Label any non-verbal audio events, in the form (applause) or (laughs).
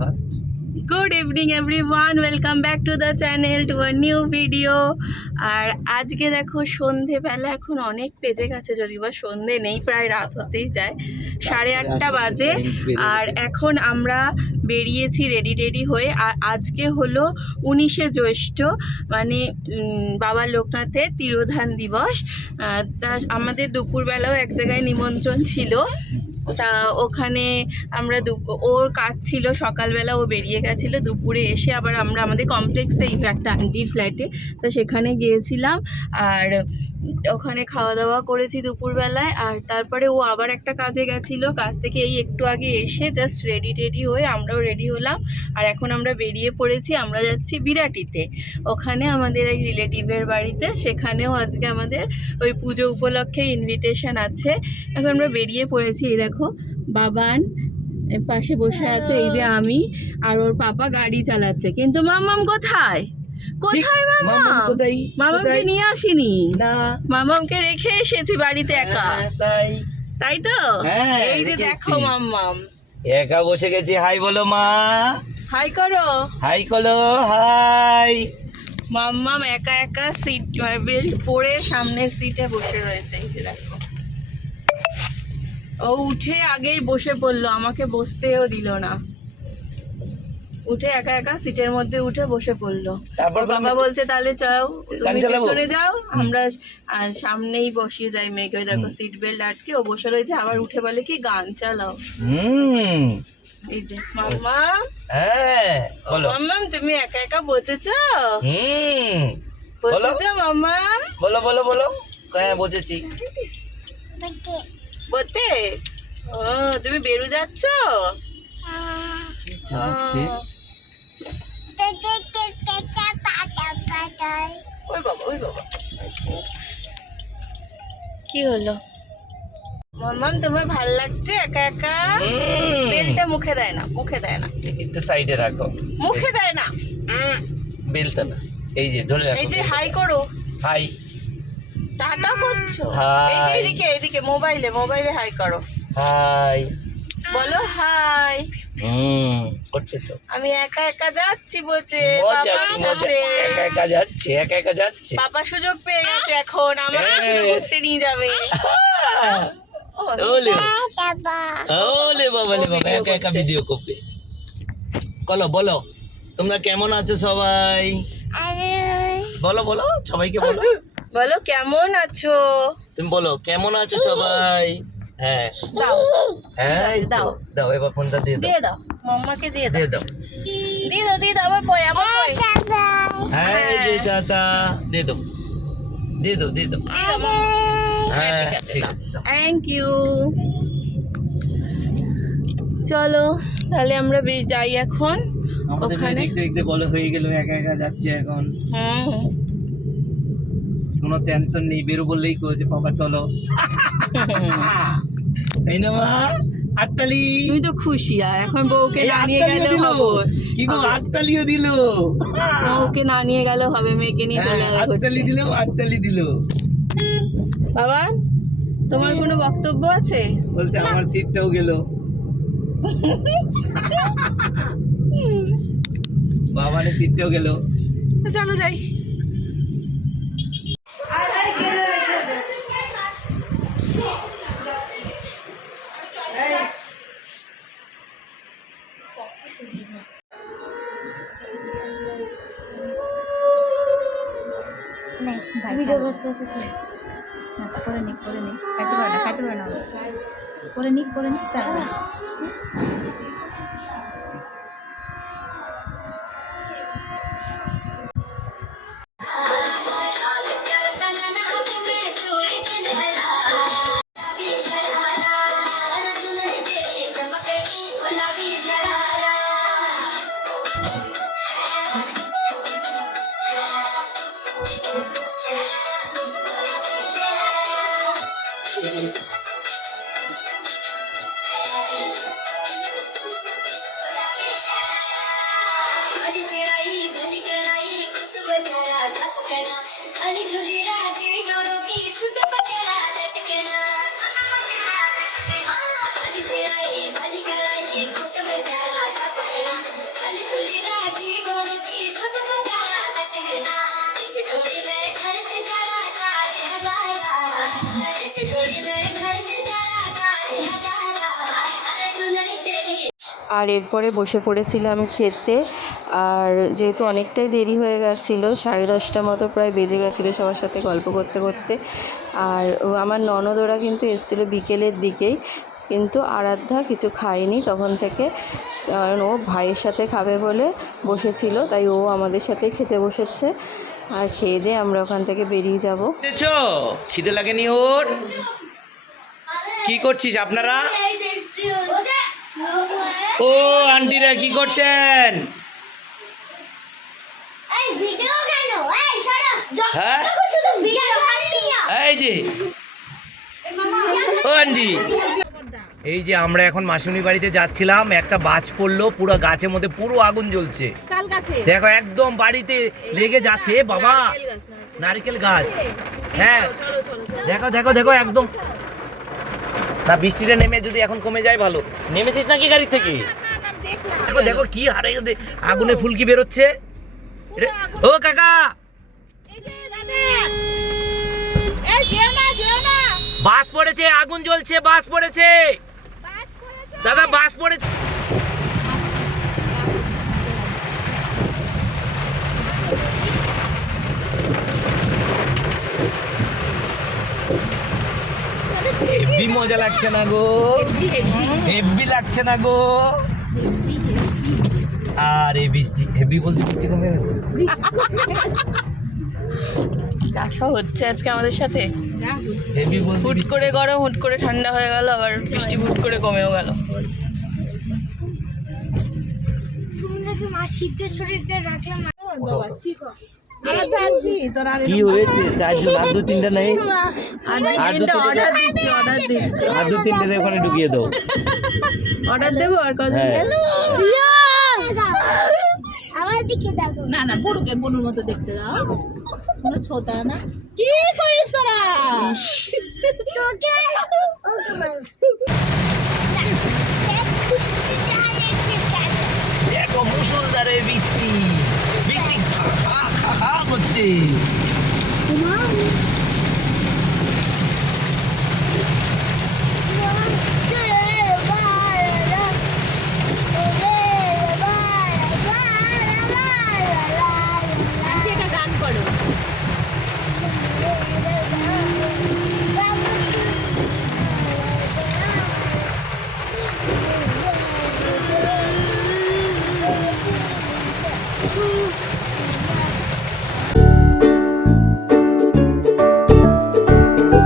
First good evening everyone welcome back to the channel to a new video আর আজকে দেখো সন্ধেবেলা এখন অনেক পেজে গেছে যদি বা সন্ধে নেই প্রায় রাত হতেই যায় সাড়ে আটটা বাজে। আর এখন আমরা বেরিয়েছি রেডি রেডি হয়ে। আর আজকে হলো উনিশে জ্যৈষ্ঠ মানে বাবা লোকনাথের তিরোধান দিবস। তা আমাদের দুপুরবেলাও এক জায়গায় নিমন্ত্রণ ছিল। তা ওখানে আমরা দু ওর কাজ ছিল সকালবেলা ও বেরিয়ে গেছিল, দুপুরে এসে আবার আমরা আমাদের কমপ্লেক্সেই একটা আন্টির ফ্ল্যাটে তো সেখানে গিয়েছিলাম। আর ওখানে খাওয়া দাওয়া করেছি দুপুরবেলায় আর তারপরে ও আবার একটা কাজে গেছিল। কাজ থেকে এই একটু আগে এসে জাস্ট রেডি টেডি হয়ে আমরাও রেডি হলাম। আর এখন আমরা বেরিয়ে পড়েছি আমরা যাচ্ছি বিরাটিতে। ওখানে আমাদের এক রিলেটিভের বাড়িতে সেখানেও আজকে আমাদের ওই পুজো উপলক্ষে ইনভিটেশন আছে। এখন আমরা বেরিয়ে পড়েছি এই দেখো বাবান পাশে বসে আছে এই যে আমি আর ওর পাপা গাড়ি চালাচ্ছে। কিন্তু মামাম কোথায়? কোথায় মামা? কোথায় মামামকে নিয়ে আসিনি। না। মামামকে রেখে এসেছি বাড়িতে একা। হ্যাঁ, তাই। তাই তো? হ্যাঁ, এই যে দেখো। মাম্মাম। একা বসে গেছি। হাই বলো মা। হাই করো। হাই করো হাই। মাম্মাম একা একা সিট বেল্ট পরে সামনের সিটে বসে রয়েছে। এই যে দেখো। ও উঠে আগেই বসে পড়ল। আমাকে বসতেও দিল না। উঠে একা একা সিটের মধ্যে উঠে বসে পড়ল। তারপর বাবা বলছে তাহলে চাও তুমি? পেছনে যাও আমরা আর সামনেই বসিয়ে যাই মেয়েকে। ওই দেখো সিট বেল্ট আটকে ও বসে রয়েছে আবার উঠে বলে কি গান চালাও। হুম। এই যে মাম্মা। হ্যাঁ বলো। মাম্মাম তুমি একা একা বসেছো? হুম। বলো। বসেছো মাম্মা? বলো বলো বলো। হ্যাঁ বুঝেছি বলতে ও তুমি বেরু যাচ্ছ? কি চালাচ্ছে? ওই বাবা ওই বাবা। কি হলো? মাম্মাম তোমার ভালো লাগছে? একা একা? বেলটা মুখে দেয় না মুখে দেয় না। একটু সাইডে রাখো। মুখে দেয় না। বেলটা না। এই যে ধরে রাখো এই যে হাই করো। হাই। টাটা করছ. এই যে এদিকে এদিকে মোবাইলে মোবাইলে হাই করো। হাই। বলো হাই। হুম। করছে তো। আমি একা একা যাচ্ছি বলছে বাবার সাথে একা একা যাচ্ছে একা একা যাচ্ছে। বাবা সুযোগ পেয়ে গেছে এখন আমাকে হ্যাঁ। ঘুরতে নিয়ে যাবে। ও, ওলে। ওলে বাবা লে বাবা একা একা করছে। ভিডিও করবে। বলো বলো তোমরা কেমন আছো সবাই? বলো বলো সবাইকে বলো। (laughs) বলো কেমন আছো? তুমি বলো কেমন আছো সবাই? হ্যাঁ। দাও। হ্যাঁ দাও। দাও। এবার ফোনটা দিয়ে দাও। দিয়ে দাও। মাম্মাকে দিয়ে দাও। দিয়ে দাও। দিয়ে দাও দিয়ে দাও আবার পয় আবার পয় হ্যাঁ এই দাদা। দিয়ে দাও। দিয়ে দাও দিয়ে দাও। দিয়ে দাও মাম্মা। হ্যাঁ ঠিক আছে। থ্যাংক ইউ চলো তাহলে আমরা বে- যাই এখন। ওখানে? দেখতে দেখতে বলে হয়ে গেল একা একা যাচ্ছে এখন। হুম। কোনো টেনশন নেই বেরো বললেই করেছে বাবা চলো। (laughs) এই না মা? আটতালি। তুমি তো খুশি আর এখন বউকে না নিয়ে দিলো। হবে। কি গো আটতালিও দিল? বউকে না নিয়ে গেলেও হবে মেয়েকে নিয়ে চলে হ্যাঁ, যাবে। আটতালি দিল আটতালি দিল। বাবা তোমার কোনো বক্তব্য আছে? বলছে আমার সিটটাও গেল। (laughs) বাবানের সিটটাও গেল। চলো যাই। ভিডিও করতে না করে নি করে নি। খাইতে পারে না খাইতে পারে না। করে নি করে নি তারপরে Ali Julie Raggi, Dorothy, Sutta Patera আর এরপরে বসে পড়েছিলাম খেতে, আর যেহেতু অনেকটাই দেরি হয়ে গেছিল, সাড়ে দশটা মতো প্রায় বেজে গেছিল সবার সাথে গল্প করতে করতে। আর আমার ননদ ওরা কিন্তু এসেছিল বিকেলের দিকেই কিন্তু আরাধ্যা কিছু খায়নি। তখন থেকে কারণ ও ভাইয়ের সাথে খাবে বলে বসেছিল তাই ও আমাদের সাথে খেতে বসেছে। আর খেয়ে দিয়ে আমরা ওখান থেকে বেরিয়ে যাব। খিদে লাগেনি ওর? কি করছিস আপনারা? ও আন্টিরা কি করছেন? হ্যাঁ? এই যে। ও আন্টি। এই যে আমরা এখন মাসুনি বাড়িতে যাচ্ছিলাম একটা বাজ পড়ল পুরো গাছের মধ্যে পুরো আগুন জ্বলছে। দেখো একদম বাড়িতে লেগে যাচ্ছে বাবা। নারকেল গাছ হ্যাঁ। দেখো দেখো দেখো একদম। না বৃষ্টিটা নেমে যদি এখন কমে যায় ভালো। নেমেছিস নাকি গাড়ি থেকে? দেখো দেখো কি হারে আগুনে ফুলকি বেরোচ্ছে। ও কাকা! বাস পড়েছে আগুন জ্বলছে বাস পড়েছে। দাদা বাস পড়েছে হেভি মজা লাগছে না গো। হেভি লাগছে না গো। আরে বৃষ্টি হেভি বলতে বৃষ্টি কমে গেল? চাষও হচ্ছে আজকে আমাদের সাথে? হুট করে গরম হুট করে ঠান্ডা হয়ে গেল আবার বৃষ্টি হুট করে কমেও গেল। কি হয়েছে? চারজন আর দু তিনটা নেই? আর আর দু তিনটে তিনটে- অর্ডার দিচ্ছি অর্ডার দিচ্ছি। আর দু তিনটে ওখানে ঢুকিয়ে দাও। অর্ডার দেবো আর কজন? হ্যাঁ। আমার দিকে দেখো। না না বড়ুকে বনুর মতো দেখতে দাও। কোনো ছোতা না। কি করিস তোরা? তোকে দেখো মুসলধারে বৃষ্টি। বৃষ্টি খা খা খা খা করছে